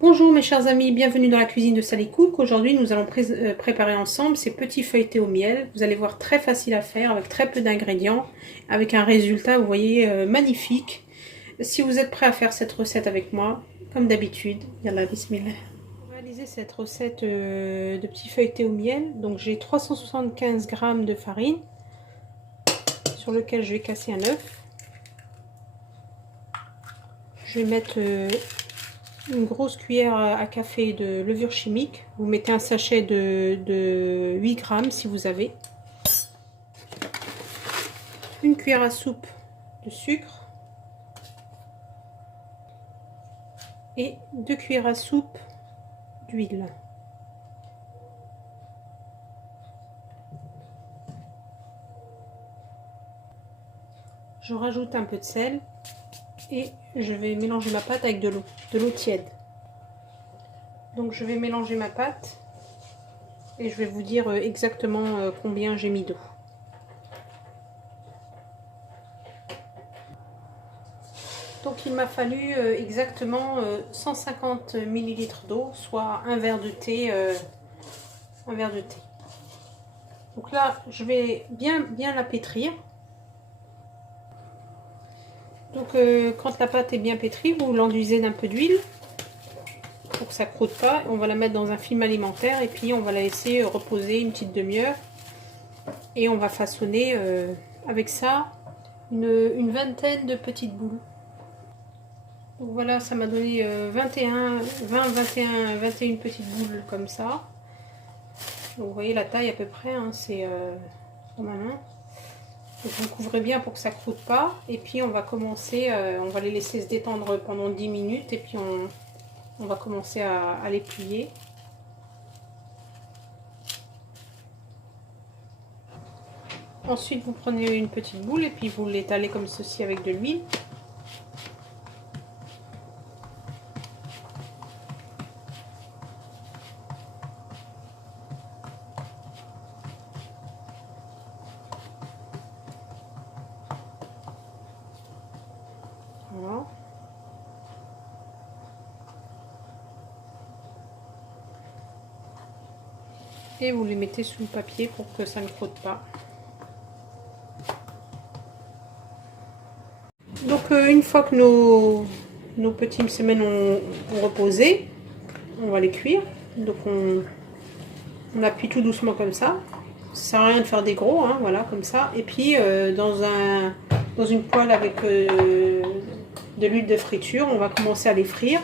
Bonjour mes chers amis, bienvenue dans la cuisine de Sally Cook. Aujourd'hui nous allons préparer ensemble ces petits feuilletés au miel. Vous allez voir, très facile à faire avec très peu d'ingrédients, avec un résultat, vous voyez, magnifique. Si vous êtes prêts à faire cette recette avec moi, comme d'habitude, yallah bismillah. Pour réaliser cette recette de petits feuilletés au miel, donc j'ai 375 g de farine sur lequel je vais casser un œuf. Je vais mettre une grosse cuillère à café de levure chimique. Vous mettez un sachet de 8 grammes si vous avez. Une cuillère à soupe de sucre. Et 2 cuillères à soupe d'huile. Je rajoute un peu de sel et je vais mélanger ma pâte avec de l'eau tiède. Donc je vais mélanger ma pâte et je vais vous dire exactement combien j'ai mis d'eau. Donc il m'a fallu exactement 150 ml d'eau, soit un verre de thé. Donc là, je vais bien la pétrir. Donc quand la pâte est bien pétrie, vous l'enduisez d'un peu d'huile pour que ça ne croûte pas. On va la mettre dans un film alimentaire et puis on va la laisser reposer une petite demi-heure. Et on va façonner avec ça une vingtaine de petites boules. Donc voilà, ça m'a donné 21 petites boules comme ça. Donc vous voyez la taille à peu près, hein, c'est dans ma main. Donc vous couvrez bien pour que ça ne croûte pas. Et puis on va commencer, on va les laisser se détendre pendant 10 minutes. Et puis on va commencer à les plier. Ensuite vous prenez une petite boule et puis vous l'étalez comme ceci avec de l'huile. Voilà. Et vous les mettez sous le papier pour que ça ne croûte pas. Donc une fois que nos petits semaines ont reposé, on va les cuire. Donc on appuie tout doucement comme ça. Ça sert à rien de faire des gros, hein, voilà, comme ça. Et puis dans une poêle avec de l'huile de friture, on va commencer à les frire.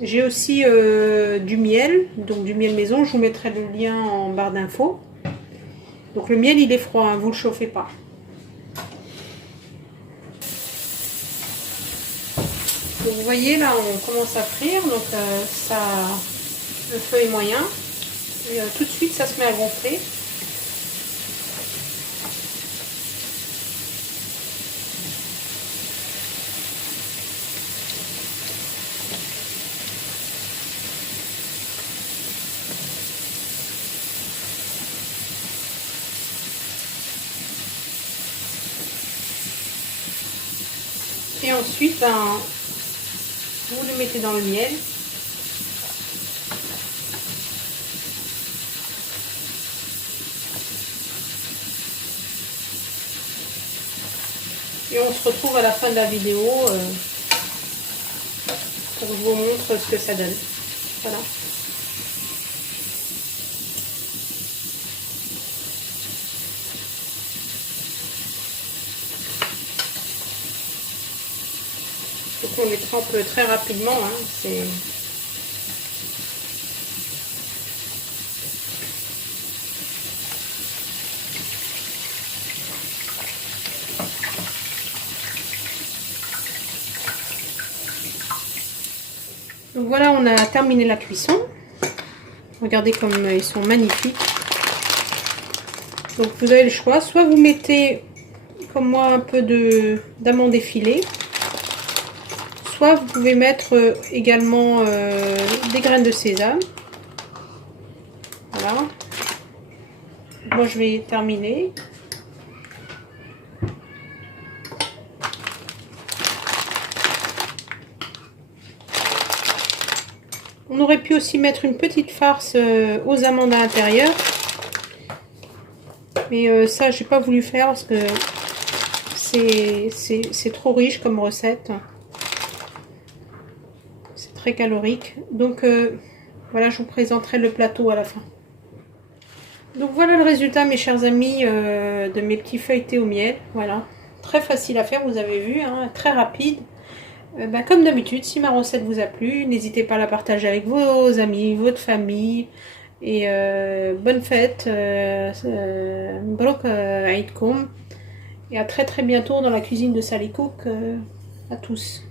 J'ai aussi du miel, donc du miel maison. Je vous mettrai le lien en barre d'infos. Donc le miel il est froid, hein, vous ne le chauffez pas. Donc vous voyez là on commence à frire, donc le feu est moyen. Et, tout de suite ça se met à gonfler. Et ensuite vous le mettez dans le miel. Et on se retrouve à la fin de la vidéo pour que je vous montre ce que ça donne. Voilà. Donc on les trempe très rapidement. Hein, Donc voilà, on a terminé la cuisson. Regardez comme ils sont magnifiques. Donc vous avez le choix, soit vous mettez comme moi un peu d'amandes effilées, soit vous pouvez mettre également des graines de sésame. Voilà. Moi je vais terminer. On aurait pu aussi mettre une petite farce aux amandes à l'intérieur. Mais ça, j'ai pas voulu faire parce que c'est trop riche comme recette. C'est très calorique. Donc voilà, je vous présenterai le plateau à la fin. Donc voilà le résultat, mes chers amis, de mes petits feuilletés au miel. Voilà, très facile à faire, vous avez vu, hein, très rapide. Comme d'habitude, si ma recette vous a plu, n'hésitez pas à la partager avec vos amis, votre famille. Et bonne fête, Mbrok Aïdkoum. Et à très très bientôt dans la cuisine de Sally Cook. À tous.